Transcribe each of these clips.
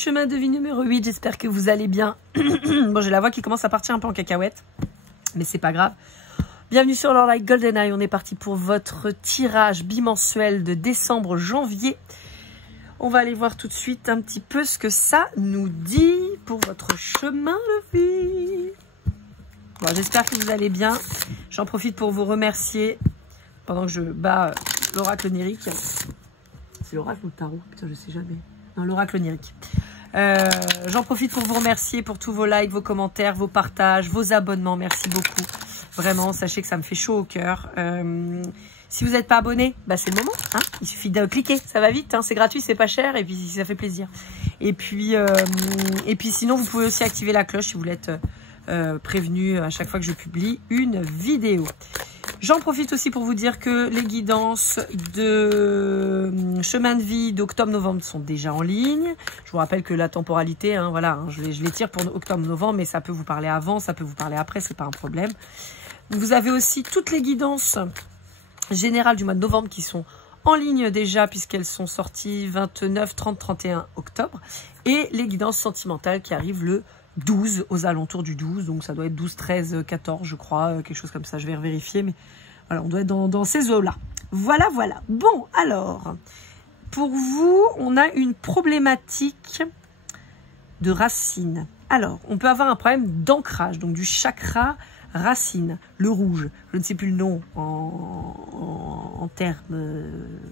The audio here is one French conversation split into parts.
chemin de vie numéro 8. J'espère que vous allez bien. Bon, j'ai la voix qui commence à partir un peu en cacahuète, mais c'est pas grave. Bienvenue sur Lore Like GoldenEye. On est parti pour votre tirage bimensuel de décembre-janvier. On va aller voir tout de suite un petit peu ce que ça nous dit pour votre chemin de vie. Bon, j'espère que vous allez bien. J'en profite pour vous remercier pendant que je bats l'oracle onirique. C'est l'oracle ou le tarot? Putain, je sais jamais. Non, l'oracle onirique. J'en profite pour vous remercier pour tous vos likes, vos commentaires, vos partages, vos abonnements. Merci beaucoup. Vraiment, sachez que ça me fait chaud au cœur. Si vous n'êtes pas abonné, bah c'est le moment. Hein, il suffit de cliquer, ça va vite. Hein, c'est gratuit, c'est pas cher et puis ça fait plaisir. Et puis sinon, vous pouvez aussi activer la cloche si vous voulez être prévenu à chaque fois que je publie une vidéo. J'en profite aussi pour vous dire que les guidances de chemin de vie d'octobre-novembre sont déjà en ligne. Je vous rappelle que la temporalité, hein, voilà, hein, je les tire pour octobre-novembre, mais ça peut vous parler avant, ça peut vous parler après, c'est pas un problème. Vous avez aussi toutes les guidances générales du mois de novembre qui sont en ligne déjà, puisqu'elles sont sorties 29, 30, 31 octobre. Et les guidances sentimentales qui arrivent le 12, aux alentours du 12, donc ça doit être 12, 13, 14 je crois, quelque chose comme ça, je vais vérifier, mais voilà, on doit être dans ces eaux-là. Voilà, voilà. Bon, alors, pour vous, on a une problématique de racine. Alors, on peut avoir un problème d'ancrage, donc du chakra racine, le rouge, je ne sais plus le nom en termes,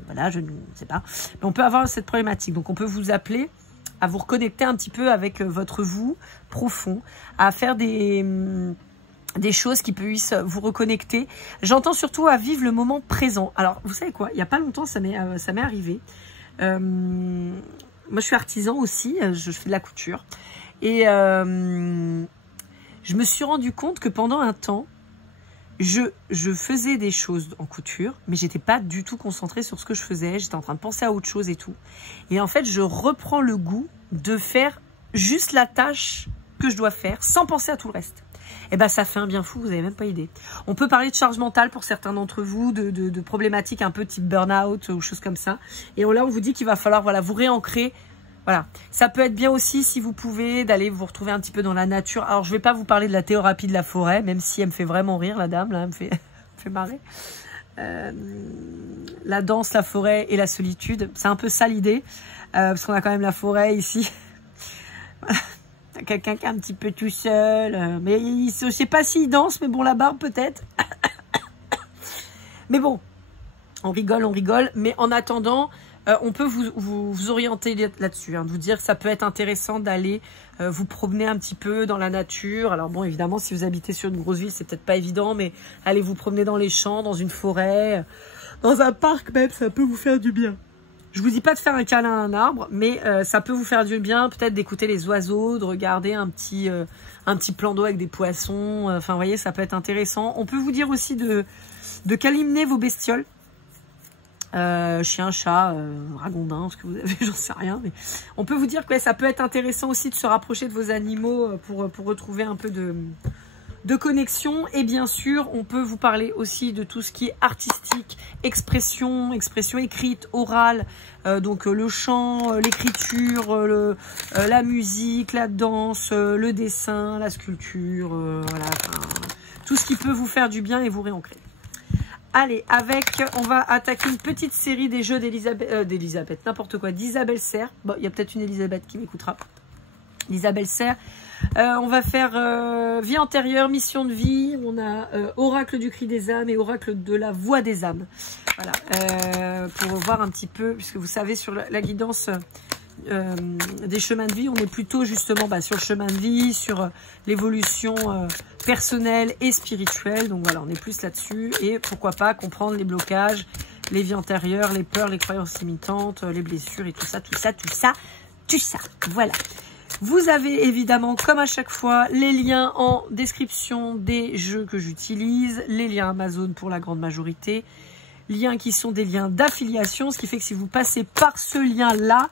voilà, je ne sais pas, mais on peut avoir cette problématique, donc on peut vous appeler à vous reconnecter un petit peu avec votre vous profond, à faire des choses qui puissent vous reconnecter. J'entends surtout à vivre le moment présent. Alors, vous savez quoi, il n'y a pas longtemps, ça m'est arrivé. Moi, je suis artisan aussi, je fais de la couture. Et je me suis rendu compte que pendant un temps, je faisais des choses en couture, mais j'étais pas du tout concentrée sur ce que je faisais. J'étais en train de penser à autre chose et tout. Et en fait, je reprends le goût de faire juste la tâche que je dois faire, sans penser à tout le reste. Et ben, ça fait un bien fou, vous n'avez même pas idée. On peut parler de charge mentale pour certains d'entre vous, de problématiques un peu type burn-out ou choses comme ça. Et là, on vous dit qu'il va falloir, voilà, vous réancrer. Voilà, ça peut être bien aussi si vous pouvez d'aller vous retrouver un petit peu dans la nature. Alors, je ne vais pas vous parler de la thérapie de la forêt, même si elle me fait vraiment rire, la dame, là, elle me fait marrer. La danse, la forêt et la solitude, c'est un peu ça l'idée, parce qu'on a quand même la forêt ici. Voilà. Quelqu'un qui est un petit peu tout seul, mais je ne sais pas s'il danse, mais bon, la barbe peut-être. Mais bon, on rigole, mais en attendant... on peut vous orienter là-dessus, hein, de vous dire que ça peut être intéressant d'aller vous promener un petit peu dans la nature. Alors bon, évidemment, si vous habitez sur une grosse ville, c'est peut-être pas évident, mais allez vous promener dans les champs, dans une forêt, dans un parc même, ça peut vous faire du bien. Je vous dis pas de faire un câlin à un arbre, mais ça peut vous faire du bien, peut-être d'écouter les oiseaux, de regarder un petit plan d'eau avec des poissons. Enfin, vous voyez, ça peut être intéressant. On peut vous dire aussi de câliner vos bestioles. Chien, chat, ragondin, ce que vous avez, j'en sais rien, mais on peut vous dire que ouais, ça peut être intéressant aussi de se rapprocher de vos animaux pour retrouver un peu de connexion. Et bien sûr, on peut vous parler aussi de tout ce qui est artistique, expression écrite, orale, donc le chant, l'écriture, la musique, la danse, le dessin, la sculpture, voilà, tout ce qui peut vous faire du bien et vous réancrer. Allez, on va attaquer une petite série des jeux d'Elisabeth, n'importe quoi, d'Isabelle Serre. Bon, il y a peut-être une Elisabeth qui m'écoutera. Isabelle Serre. On va faire vie antérieure, mission de vie. On a oracle du cri des âmes et oracle de la voix des âmes. Voilà, pour voir un petit peu, puisque vous savez, sur la guidance des chemins de vie, on est plutôt justement sur le chemin de vie, sur l'évolution personnelle et spirituelle. Donc voilà, on est plus là-dessus. Et pourquoi pas comprendre les blocages, les vies antérieures, les peurs, les croyances limitantes, les blessures et tout ça. Voilà. Vous avez évidemment, comme à chaque fois, les liens en description des jeux que j'utilise, les liens Amazon pour la grande majorité, liens qui sont des liens d'affiliation, ce qui fait que si vous passez par ce lien-là,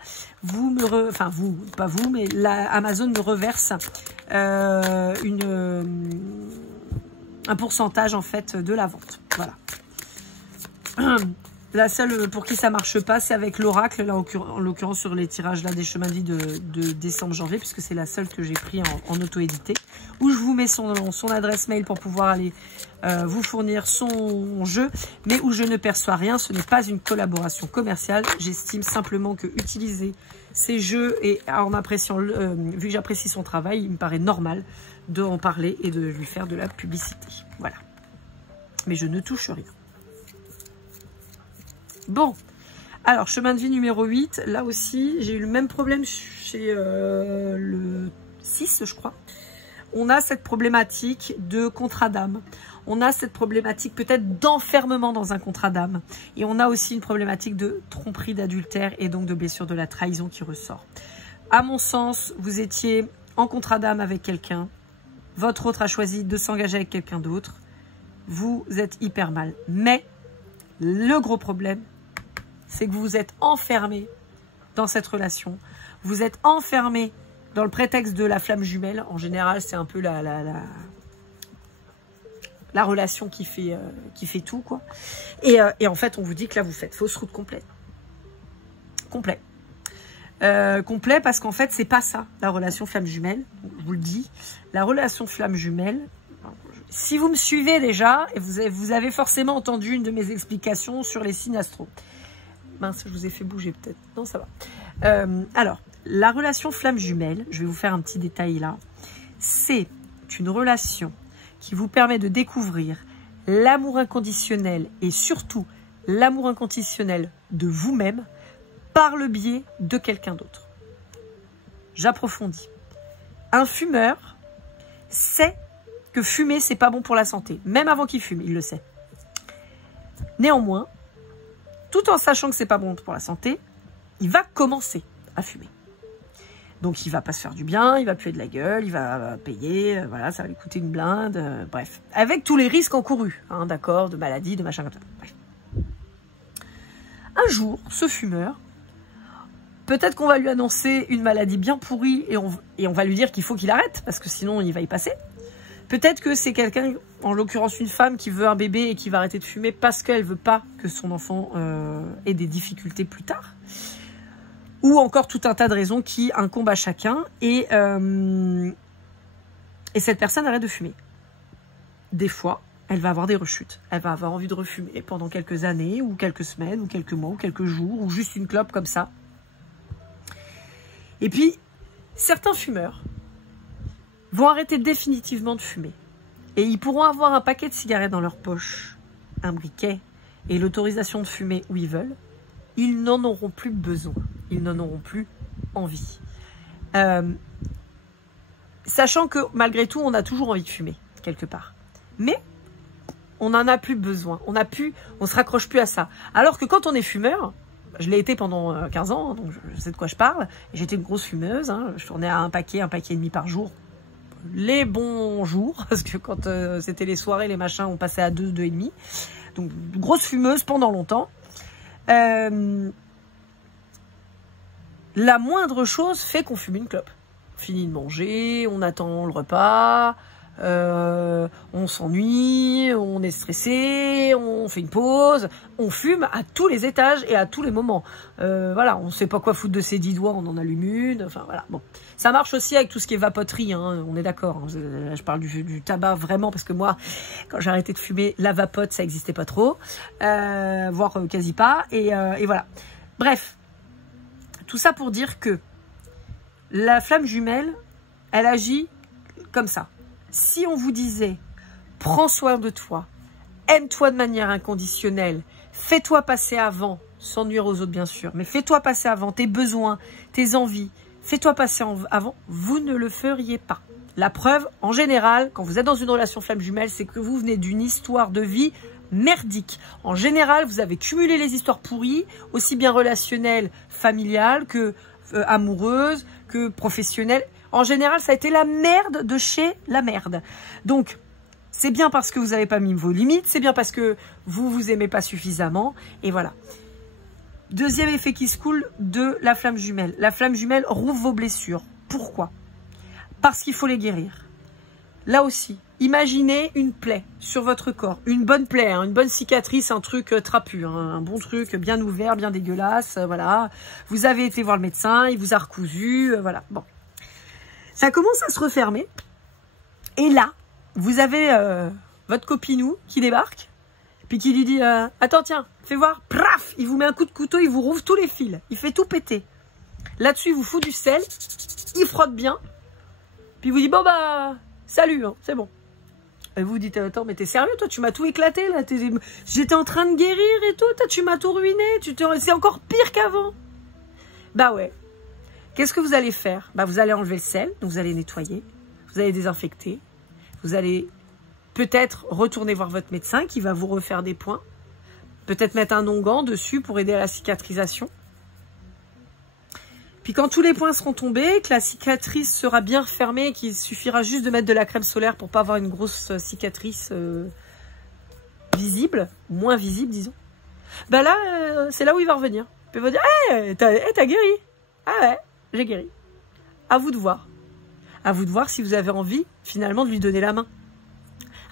Amazon me reverse un pourcentage en fait de la vente. Voilà. La seule pour qui ça marche pas, c'est avec l'oracle, là en l'occurrence sur les tirages là des chemins de vie de décembre-janvier, puisque c'est la seule que j'ai pris en auto-édité, où je vous mets son adresse mail pour pouvoir aller vous fournir son jeu, mais où je ne perçois rien. Ce n'est pas une collaboration commerciale. J'estime simplement que utiliser ces jeux et en appréciant, vu que j'apprécie son travail, il me paraît normal de en parler et de lui faire de la publicité. Voilà. Mais je ne touche rien. Bon, alors chemin de vie numéro 8, là aussi j'ai eu le même problème chez le 6 je crois. On a cette problématique de contrat d'âme, on a cette problématique peut-être d'enfermement dans un contrat d'âme, et on a aussi une problématique de tromperie, d'adultère et donc de blessure de la trahison qui ressort. À mon sens, vous étiez en contrat d'âme avec quelqu'un, votre autre a choisi de s'engager avec quelqu'un d'autre, vous êtes hyper mal, mais le gros problème, c'est que vous vous êtes enfermé dans cette relation. Vous êtes enfermé dans le prétexte de la flamme jumelle. En général, c'est un peu la relation qui fait tout, quoi. Et en fait, on vous dit que là, vous faites fausse route complète. Complet. Complet parce qu'en fait, c'est pas ça, la relation flamme jumelle. Je vous le dis. La relation flamme jumelle... Si vous me suivez déjà, et vous avez forcément entendu une de mes explications sur les signes astro. Mince, je vous ai fait bouger peut-être. Non, ça va. Alors, la relation flamme jumelle, je vais vous faire un petit détail là. C'est une relation qui vous permet de découvrir l'amour inconditionnel et surtout l'amour inconditionnel de vous-même par le biais de quelqu'un d'autre. J'approfondis. Un fumeur sait que fumer, c'est pas bon pour la santé. Même avant qu'il fume, il le sait. Néanmoins, tout en sachant que c'est pas bon pour la santé, il va commencer à fumer. Donc il va pas se faire du bien, il va puer de la gueule, il va payer, voilà, ça va lui coûter une blinde, bref. Avec tous les risques encourus, hein, d'accord, de maladie, de machin comme ça. Bref. Un jour, ce fumeur, peut-être qu'on va lui annoncer une maladie bien pourrie et on va lui dire qu'il faut qu'il arrête, parce que sinon il va y passer. Peut-être que c'est quelqu'un, en l'occurrence une femme, qui veut un bébé et qui va arrêter de fumer parce qu'elle veut pas que son enfant ait des difficultés plus tard. Ou encore tout un tas de raisons qui incombent à chacun. Et cette personne arrête de fumer. Des fois, elle va avoir des rechutes. Elle va avoir envie de refumer pendant quelques années, ou quelques semaines, ou quelques mois, ou quelques jours, ou juste une clope comme ça. Et puis, certains fumeurs vont arrêter définitivement de fumer. Et ils pourront avoir un paquet de cigarettes dans leur poche, un briquet et l'autorisation de fumer où ils veulent. Ils n'en auront plus besoin. Ils n'en auront plus envie. Sachant que malgré tout, on a toujours envie de fumer, quelque part. Mais on n'en a plus besoin. On se raccroche plus à ça. Alors que quand on est fumeur, je l'ai été pendant 15 ans, donc je sais de quoi je parle. J'étais une grosse fumeuse. Hein, je tournais à un paquet et demi par jour. Les bons jours, parce que quand c'était les soirées, les machins, on passait à 2, 2,5. Donc, grosse fumeuse pendant longtemps. La moindre chose fait qu'on fume une clope. On finit de manger, on attend le repas, on s'ennuie, on est stressé, on fait une pause, on fume à tous les étages et à tous les moments. Voilà, on ne sait pas quoi foutre de ses 10 doigts, on en allume une, enfin voilà. Bon, ça marche aussi avec tout ce qui est vapoterie, hein, on est d'accord. Hein, je parle du tabac vraiment parce que moi, quand j'ai arrêté de fumer, la vapote, ça n'existait pas trop, voire quasi pas, et voilà. Bref, tout ça pour dire que la flamme jumelle, elle agit comme ça. Si on vous disait, prends soin de toi, aime-toi de manière inconditionnelle, fais-toi passer avant, sans nuire aux autres bien sûr, mais fais-toi passer avant tes besoins, tes envies, fais-toi passer avant, vous ne le feriez pas. La preuve, en général, quand vous êtes dans une relation flamme jumelle, c'est que vous venez d'une histoire de vie merdique. En général, vous avez cumulé les histoires pourries, aussi bien relationnelles, familiales, que amoureuses, que professionnelles. En général, ça a été la merde de chez la merde. Donc, c'est bien parce que vous n'avez pas mis vos limites, c'est bien parce que vous vous aimez pas suffisamment, et voilà. Deuxième effet qui se coule de la flamme jumelle. La flamme jumelle rouvre vos blessures. Pourquoi ? Parce qu'il faut les guérir. Là aussi, Imaginez une plaie sur votre corps, une bonne plaie, hein, une bonne cicatrice, un truc trapu, hein, un bon truc bien ouvert, bien dégueulasse, voilà. Vous avez été voir le médecin, il vous a recousu, voilà. Bon, ça commence à se refermer. Et là, vous avez votre copinou qui débarque, puis qui lui dit attends, tiens, fais voir, praf, il vous met un coup de couteau, il vous rouvre tous les fils, il fait tout péter. Là-dessus, il vous fout du sel, il frotte bien, puis il vous dit bon bah salut, hein, c'est bon. Et vous dites attends, mais t'es sérieux toi, tu m'as tout éclaté là, j'étais en train de guérir et tout, toi tu m'as tout ruiné, c'est encore pire qu'avant. Bah ouais. Qu'est-ce que vous allez faire? Bah vous allez enlever le sel, donc vous allez nettoyer, vous allez désinfecter, vous allez peut-être retourner voir votre médecin qui va vous refaire des points, peut-être mettre un onguent dessus pour aider à la cicatrisation. Puis quand tous les points seront tombés, que la cicatrice sera bien refermée, qu'il suffira juste de mettre de la crème solaire pour pas avoir une grosse cicatrice visible, moins visible disons, bah là c'est là où il va revenir. Il va dire hey, t'as guéri. Ah ouais, j'ai guéri. À vous de voir. À vous de voir si vous avez envie finalement de lui donner la main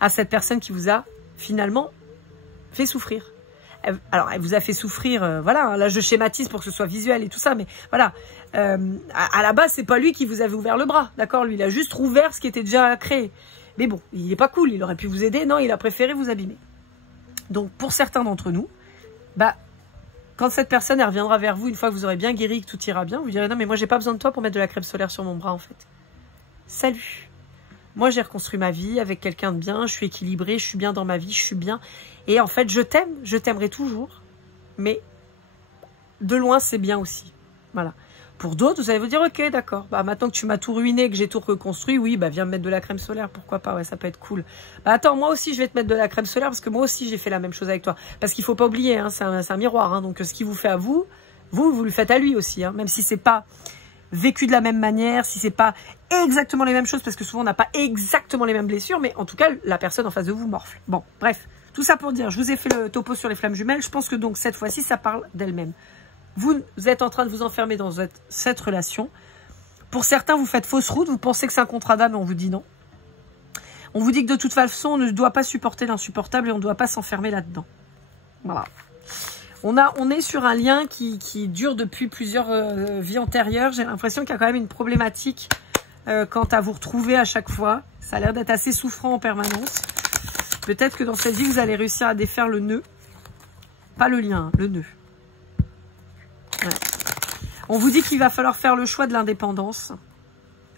à cette personne qui vous a finalement fait souffrir. Alors, elle vous a fait souffrir, voilà, hein, là je schématise pour que ce soit visuel et tout ça, mais voilà, à la base, c'est pas lui qui vous avait ouvert le bras, d'accord? Lui, il a juste rouvert ce qui était déjà créé. Mais bon, il est pas cool, il aurait pu vous aider, non, il a préféré vous abîmer. Donc, pour certains d'entre nous, bah, quand cette personne, elle reviendra vers vous, une fois que vous aurez bien guéri, que tout ira bien, vous direz, non, mais moi, j'ai pas besoin de toi pour mettre de la crème solaire sur mon bras, en fait. Salut! Moi, j'ai reconstruit ma vie avec quelqu'un de bien, je suis équilibrée, je suis bien dans ma vie, je suis bien. Et en fait, je t'aime, je t'aimerai toujours. Mais de loin, c'est bien aussi. Voilà. Pour d'autres, vous allez vous dire, ok, d'accord. Bah, maintenant que tu m'as tout ruiné, que j'ai tout reconstruit, oui, bah, viens me mettre de la crème solaire, pourquoi pas, ouais, ça peut être cool. Bah, attends, moi aussi, je vais te mettre de la crème solaire parce que moi aussi, j'ai fait la même chose avec toi. Parce qu'il faut pas oublier, hein, c'est un miroir. Hein, donc, ce qu'il vous fait à vous, vous le faites à lui aussi. Hein, même si c'est pas vécu de la même manière, si c'est pas exactement les mêmes choses, parce que souvent on n'a pas exactement les mêmes blessures, mais en tout cas la personne en face de vous morfle. Bon, bref, tout ça pour dire, je vous ai fait le topo sur les flammes jumelles, je pense que donc cette fois-ci ça parle d'elle-même. Vous êtes en train de vous enfermer dans cette relation. Pour certains, vous faites fausse route, vous pensez que c'est un contrat d'âme, mais on vous dit non. On vous dit que de toute façon, on ne doit pas supporter l'insupportable et on ne doit pas s'enfermer là-dedans. Voilà. On est sur un lien qui dure depuis plusieurs vies antérieures. J'ai l'impression qu'il y a quand même une problématique quant à vous retrouver à chaque fois. Ça a l'air d'être assez souffrant en permanence. Peut-être que dans cette vie, vous allez réussir à défaire le nœud. Pas le lien, le nœud. Ouais. On vous dit qu'il va falloir faire le choix de l'indépendance.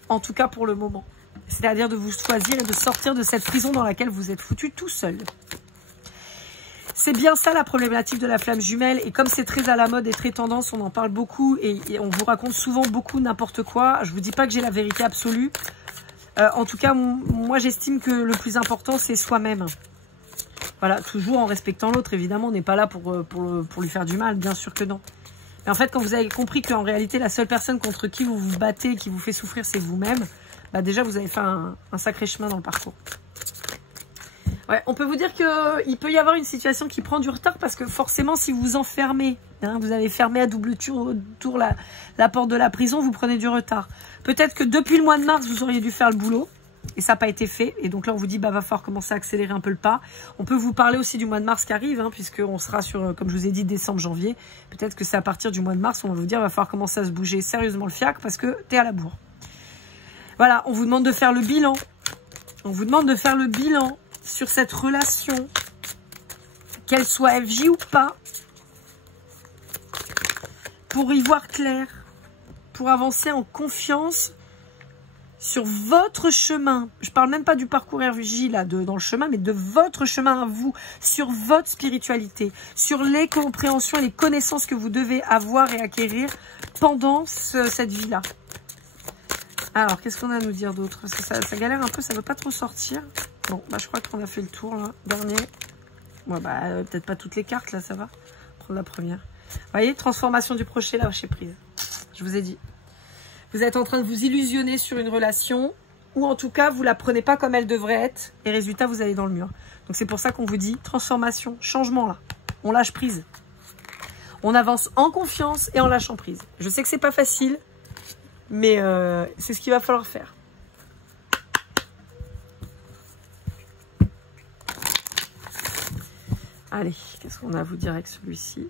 En tout cas pour le moment. C'est-à-dire de vous choisir et de sortir de cette prison dans laquelle vous êtes foutu tout seul. C'est bien ça la problématique de la flamme jumelle, et comme c'est très à la mode et très tendance, on en parle beaucoup et on vous raconte souvent beaucoup n'importe quoi. Je vous dis pas que j'ai la vérité absolue. En tout cas, moi j'estime que le plus important c'est soi-même. Voilà, toujours en respectant l'autre, évidemment, on n'est pas là pour lui faire du mal, bien sûr que non. Mais en fait, quand vous avez compris qu'en réalité la seule personne contre qui vous vous battez, qui vous fait souffrir, c'est vous-même, bah déjà vous avez fait un sacré chemin dans le parcours. Ouais, on peut vous dire qu'il peut y avoir une situation qui prend du retard parce que forcément, si vous enfermez, hein, vous avez fermé à double tour la porte de la prison, vous prenez du retard. Peut-être que depuis le mois de mars, vous auriez dû faire le boulot et ça n'a pas été fait. Et donc là, on vous dit, bah, va falloir commencer à accélérer un peu le pas. On peut vous parler aussi du mois de mars qui arrive, hein, puisqu'on sera sur, comme je vous ai dit, décembre, janvier. Peut-être que c'est à partir du mois de mars, on va vous dire, va falloir commencer à se bouger sérieusement le fiac parce que t'es à la bourre. Voilà, on vous demande de faire le bilan. On vous demande de faire le bilan sur cette relation, qu'elle soit FJ ou pas, pour y voir clair, pour avancer en confiance sur votre chemin. Je parle même pas du parcours FJ là, dans le chemin, mais de votre chemin à vous, sur votre spiritualité, sur les compréhensions et les connaissances que vous devez avoir et acquérir pendant cette vie-là. Alors, qu'est-ce qu'on a à nous dire d'autre? Parce que ça galère un peu, ça veut pas trop sortir. Bon, bah je crois qu'on a fait le tour là. Dernier. Bon, bah peut-être pas toutes les cartes là, ça va. Prendre la première. Vous voyez, transformation du prochain, lâcher prise. Je vous ai dit. Vous êtes en train de vous illusionner sur une relation, ou en tout cas, vous la prenez pas comme elle devrait être, et résultat, vous allez dans le mur. Donc c'est pour ça qu'on vous dit transformation, changement là. On lâche prise. On avance en confiance et en lâchant prise. Je sais que c'est pas facile, mais c'est ce qu'il va falloir faire. Allez, qu'est-ce qu'on a à vous dire avec celui-ci?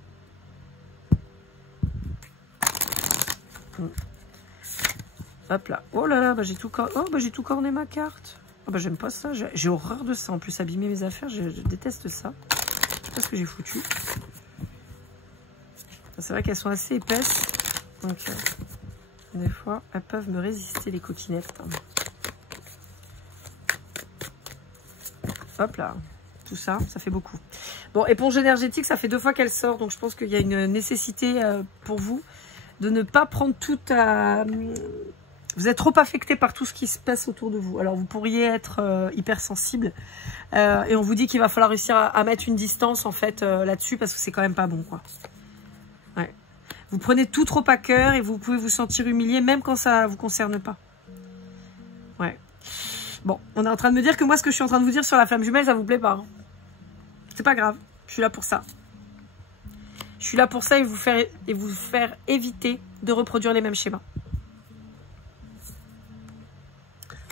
Hop là. Oh là là, bah, j'ai tout corné ma carte. Oh, bah, j'aime pas ça. J'ai horreur de ça. En plus, abîmer mes affaires, je déteste ça. Je sais pas ce que j'ai foutu. C'est vrai qu'elles sont assez épaisses. Donc, des fois, elles peuvent me résister, les coquinettes. Hop là. Tout ça, ça fait beaucoup. Bon, éponge énergétique, ça fait 2 fois qu'elle sort. Donc, je pense qu'il y a une nécessité pour vous de ne pas prendre tout à... Vous êtes trop affecté par tout ce qui se passe autour de vous. Alors, vous pourriez être hypersensible. Et on vous dit qu'il va falloir réussir à mettre une distance, en fait, là-dessus, parce que c'est quand même pas bon, quoi. Ouais. Vous prenez tout trop à cœur et vous pouvez vous sentir humilié, même quand ça ne vous concerne pas. Ouais. Bon, on est en train de me dire que moi, ce que je suis en train de vous dire sur la flamme jumelle, ça vous plaît pas. Hein. C'est pas grave. Je suis là pour ça. Je suis là pour ça et vous faire éviter de reproduire les mêmes schémas.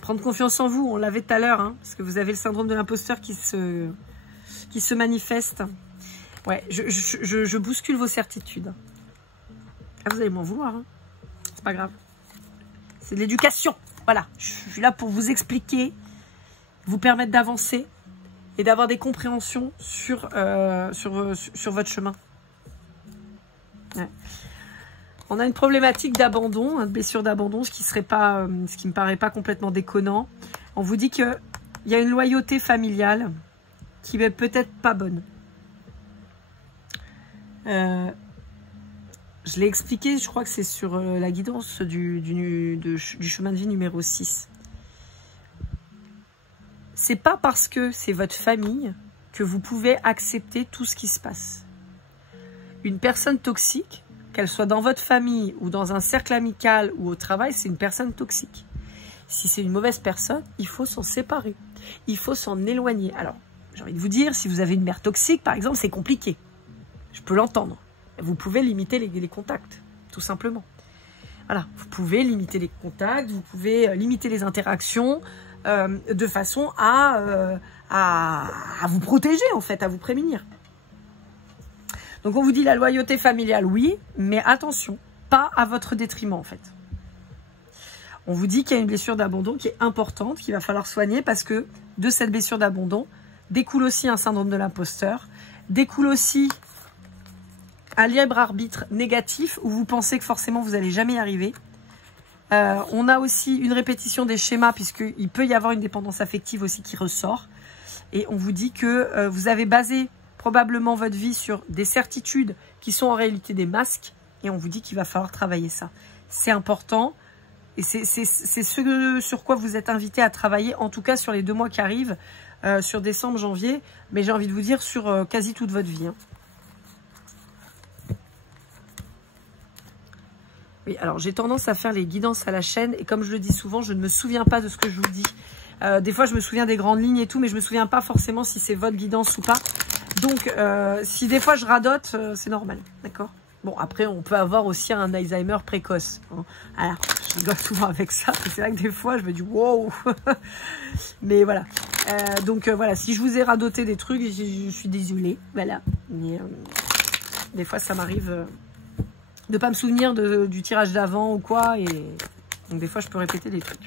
Prendre confiance en vous, on l'avait tout à l'heure, hein, parce que vous avez le syndrome de l'imposteur qui se manifeste. Ouais, je bouscule vos certitudes. Ah, vous allez m'en vouloir, hein. C'est pas grave. C'est de l'éducation. Voilà, je suis là pour vous expliquer, vous permettre d'avancer et d'avoir des compréhensions sur votre chemin. Ouais. On a une problématique d'abandon, de blessure d'abandon, ce qui me paraît pas complètement déconnant. On vous dit qu'il y a une loyauté familiale qui est peut-être pas bonne. Je l'ai expliqué, je crois que c'est sur la guidance du chemin de vie numéro 6. C'est pas parce que c'est votre famille que vous pouvez accepter tout ce qui se passe. Une personne toxique, qu'elle soit dans votre famille ou dans un cercle amical ou au travail, c'est une personne toxique. Si c'est une mauvaise personne, il faut s'en séparer. Il faut s'en éloigner. Alors, j'ai envie de vous dire, si vous avez une mère toxique, par exemple, c'est compliqué. Je peux l'entendre. Vous pouvez limiter les contacts, tout simplement. Voilà, vous pouvez limiter les contacts, vous pouvez limiter les interactions de façon à vous protéger, en fait, à vous prémunir. Donc, on vous dit la loyauté familiale, oui, mais attention, pas à votre détriment, en fait. On vous dit qu'il y a une blessure d'abandon qui est importante, qu'il va falloir soigner parce que de cette blessure d'abandon découle aussi un syndrome de l'imposteur, découle aussi un libre arbitre négatif où vous pensez que forcément vous n'allez jamais y arriver. On a aussi une répétition des schémas puisqu'il peut y avoir une dépendance affective aussi qui ressort. Et on vous dit que vous avez basé probablement votre vie sur des certitudes qui sont en réalité des masques. Et on vous dit qu'il va falloir travailler ça. C'est important. Et c'est ce sur quoi vous êtes invité à travailler, en tout cas sur les 2 mois qui arrivent, sur décembre, janvier. Mais j'ai envie de vous dire sur quasi toute votre vie. Hein. Oui, alors j'ai tendance à faire les guidances à la chaîne et comme je le dis souvent, je ne me souviens pas de ce que je vous dis. Des fois, je me souviens des grandes lignes et tout, mais je me souviens pas forcément si c'est votre guidance ou pas. Donc, si des fois je radote, c'est normal, d'accord? Bon, après, on peut avoir aussi un Alzheimer précoce. Hein. Alors, je rigole souvent avec ça. C'est vrai que des fois, je me dis wow. Mais voilà. Donc, voilà, si je vous ai radoté des trucs, je suis désolée. Voilà. Mais des fois, ça m'arrive de pas me souvenir du tirage d'avant ou quoi. Et donc, des fois, je peux répéter des trucs.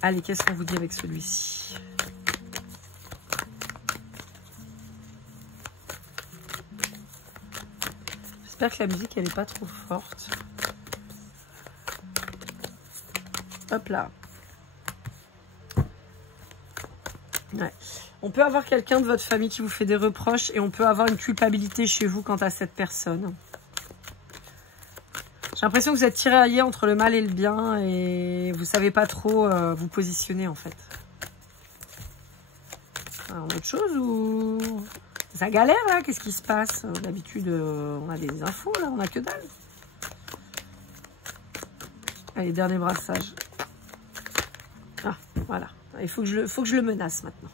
Allez, qu'est-ce qu'on vous dit avec celui-ci? J'espère que la musique, elle n'est pas trop forte. Hop là. Ouais. On peut avoir quelqu'un de votre famille qui vous fait des reproches et on peut avoir une culpabilité chez vous quant à cette personne. J'ai l'impression que vous êtes tiraillé entre le mal et le bien et vous savez pas trop vous positionner en fait. Alors, autre chose ou... Ça galère là, qu'est-ce qui se passe? D'habitude, on a des infos là, on a que dalle. Allez, dernier brassage. Ah, voilà. Il faut que je le menace maintenant.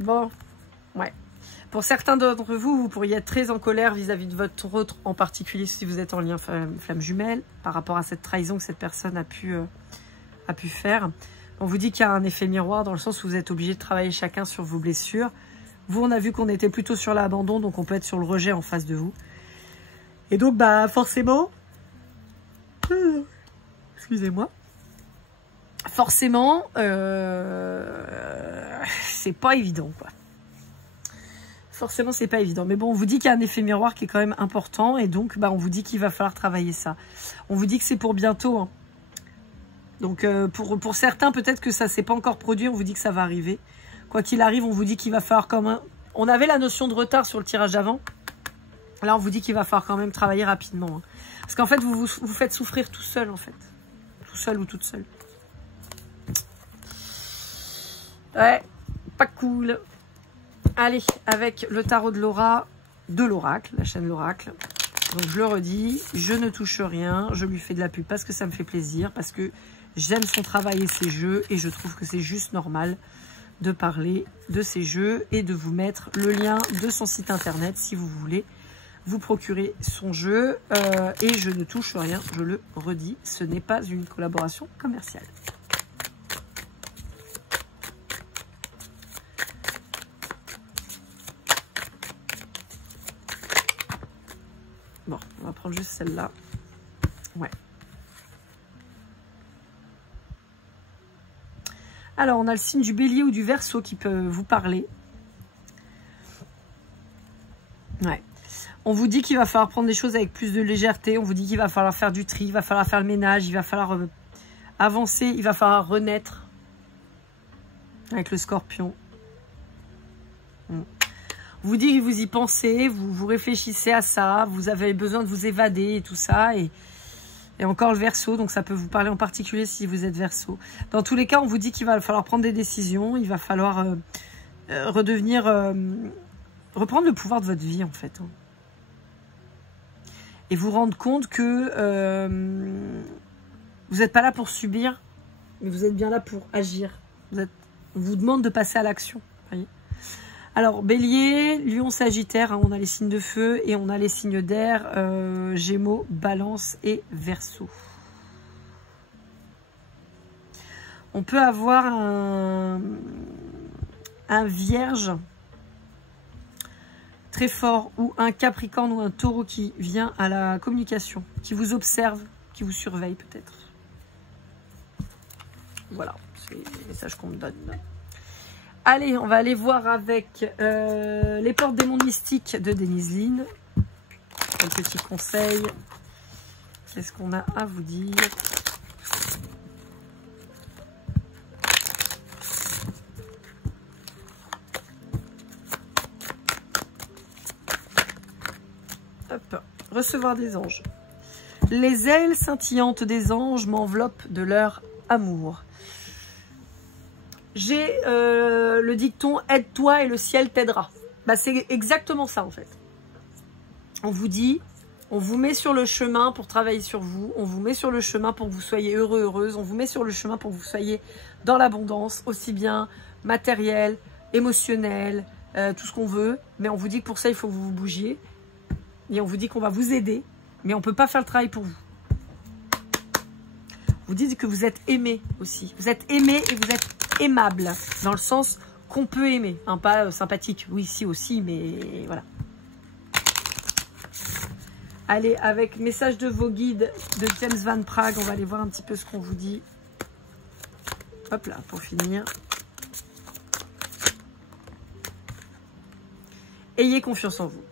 Bon, ouais. Pour certains d'entre vous, vous pourriez être très en colère vis-à-vis de votre autre, en particulier si vous êtes en lien flamme jumelle, par rapport à cette trahison que cette personne a pu faire. On vous dit qu'il y a un effet miroir dans le sens où vous êtes obligé de travailler chacun sur vos blessures. Vous, on a vu qu'on était plutôt sur l'abandon, donc on peut être sur le rejet en face de vous. Et donc, bah, forcément... Excusez-moi. Forcément, c'est pas évident, quoi. Forcément, c'est pas évident. Mais bon, on vous dit qu'il y a un effet miroir qui est quand même important. Et donc, bah, on vous dit qu'il va falloir travailler ça. On vous dit que c'est pour bientôt. Hein. Donc, pour certains, peut-être que ça ne s'est pas encore produit. On vous dit que ça va arriver. Quoi qu'il arrive, on vous dit qu'il va falloir quand même... On avait la notion de retard sur le tirage d'avant. Là, on vous dit qu'il va falloir quand même travailler rapidement. Hein. Parce qu'en fait, vous faites souffrir tout seul, en fait. Tout seul ou toute seule. Ouais, pas cool. Allez, avec le tarot de Laura, de l'oracle, la chaîne l'oracle. Donc je le redis, je ne touche rien, je lui fais de la pub parce que ça me fait plaisir, parce que j'aime son travail et ses jeux, et je trouve que c'est juste normal de parler de ses jeux et de vous mettre le lien de son site internet si vous voulez vous procurer son jeu. Et je ne touche rien, je le redis, ce n'est pas une collaboration commerciale. Bon, on va prendre juste celle-là. Ouais. Alors, on a le signe du Bélier ou du Verseau qui peut vous parler. Ouais. On vous dit qu'il va falloir prendre des choses avec plus de légèreté. On vous dit qu'il va falloir faire du tri, il va falloir faire le ménage, il va falloir avancer, il va falloir renaître. Avec le Scorpion. On vous dit que vous y pensez, vous réfléchissez à ça, vous avez besoin de vous évader et tout ça. Et encore le Verseau, donc ça peut vous parler en particulier si vous êtes Verseau. Dans tous les cas, on vous dit qu'il va falloir prendre des décisions, il va falloir reprendre le pouvoir de votre vie en fait. Et vous rendre compte que vous n'êtes pas là pour subir, mais vous êtes bien là pour agir. On vous demande de passer à l'action. Voyez. Alors, Bélier, Lion, Sagittaire, hein, on a les signes de feu et on a les signes d'air, Gémeaux, Balance et Verseau. On peut avoir un Vierge très fort ou un Capricorne ou un Taureau qui vient à la communication, qui vous observe, qui vous surveille peut-être. Voilà, c'est les messages qu'on me donne. Allez, on va aller voir avec les portes démons mystiques de Denise Linn. Un petit conseil. Qu'est-ce qu'on a à vous dire? Hop, recevoir des anges. Les ailes scintillantes des anges m'enveloppent de leur amour. J'ai le dicton « aide-toi et le ciel t'aidera ». Bah, c'est exactement ça en fait. On vous dit, on vous met sur le chemin pour travailler sur vous, on vous met sur le chemin pour que vous soyez heureux, heureuse, on vous met sur le chemin pour que vous soyez dans l'abondance, aussi bien matériel, émotionnel, tout ce qu'on veut. Mais on vous dit que pour ça, il faut que vous vous bougiez. Et on vous dit qu'on va vous aider, mais on ne peut pas faire le travail pour vous. Vous dites que vous êtes aimé aussi. Vous êtes aimé et vous êtes aimable, dans le sens qu'on peut aimer, hein, pas sympathique, oui, si aussi, mais voilà. Allez, avec message de vos guides de James Van Praagh, on va aller voir un petit peu ce qu'on vous dit. Hop là, pour finir. Ayez confiance en vous.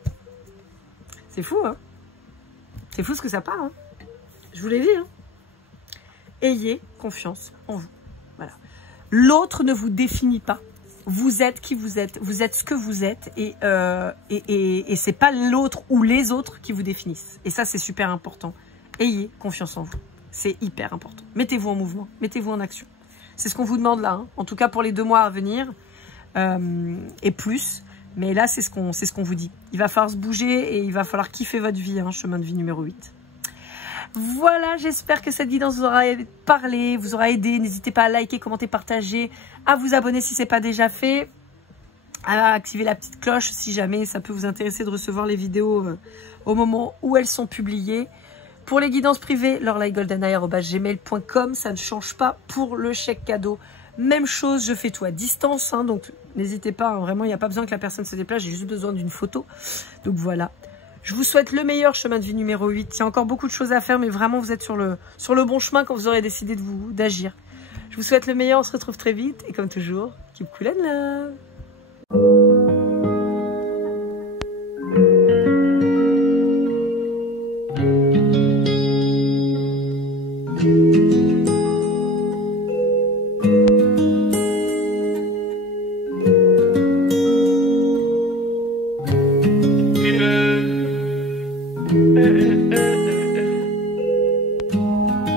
C'est fou, hein? C'est fou ce que ça part, hein? Je vous l'ai dit, hein? Ayez confiance en vous. Voilà. L'autre ne vous définit pas. Vous êtes qui vous êtes ce que vous êtes, et c'est pas l'autre ou les autres qui vous définissent. Et ça, c'est super important. Ayez confiance en vous. C'est hyper important. Mettez-vous en mouvement, mettez-vous en action. C'est ce qu'on vous demande là, hein. En tout cas pour les 2 mois à venir, et plus. Mais là, c'est ce qu'on vous dit. Il va falloir se bouger et il va falloir kiffer votre vie, hein, chemin de vie numéro 8. Voilà, j'espère que cette guidance vous aura parlé, vous aura aidé. N'hésitez pas à liker, commenter, partager, à vous abonner si ce n'est pas déjà fait, à activer la petite cloche si jamais ça peut vous intéresser de recevoir les vidéos au moment où elles sont publiées. Pour les guidances privées, lorelaigoldeneye@gmail.com, ça ne change pas. Pour le chèque cadeau, Même chose, je fais tout à distance, hein, donc n'hésitez pas, hein, vraiment, il n'y a pas besoin que la personne se déplace, j'ai juste besoin d'une photo. Donc voilà. Je vous souhaite le meilleur chemin de vie numéro 8. Il y a encore beaucoup de choses à faire, mais vraiment, vous êtes sur le bon chemin quand vous aurez décidé d'agir. Je vous souhaite le meilleur, on se retrouve très vite. Et comme toujours, keep cool and love.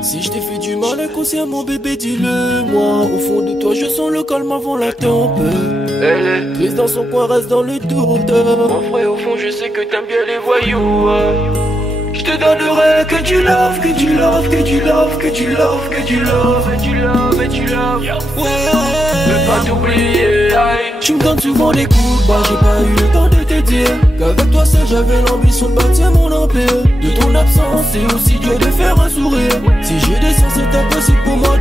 Si je t'ai fait du mal inconsciemment bébé dis-le moi. Au fond de toi je sens le calme avant la tempête. Elle est triste dans son coin, reste dans le doute. Mon frère au fond je sais que t'aimes bien les voyous. Je te donnerai que du love, que du love, que du love, que du love, que du love, et du love, et du love. Ouais, veux pas t'oublier. Tu me donnes souvent des coups de barre, j'ai pas eu le temps de te dire qu'avec toi seul j'avais l'ambition de bâtir mon empire. De ton absence c'est aussi dur de faire un sourire. Si je descends c'est impossible pour moi de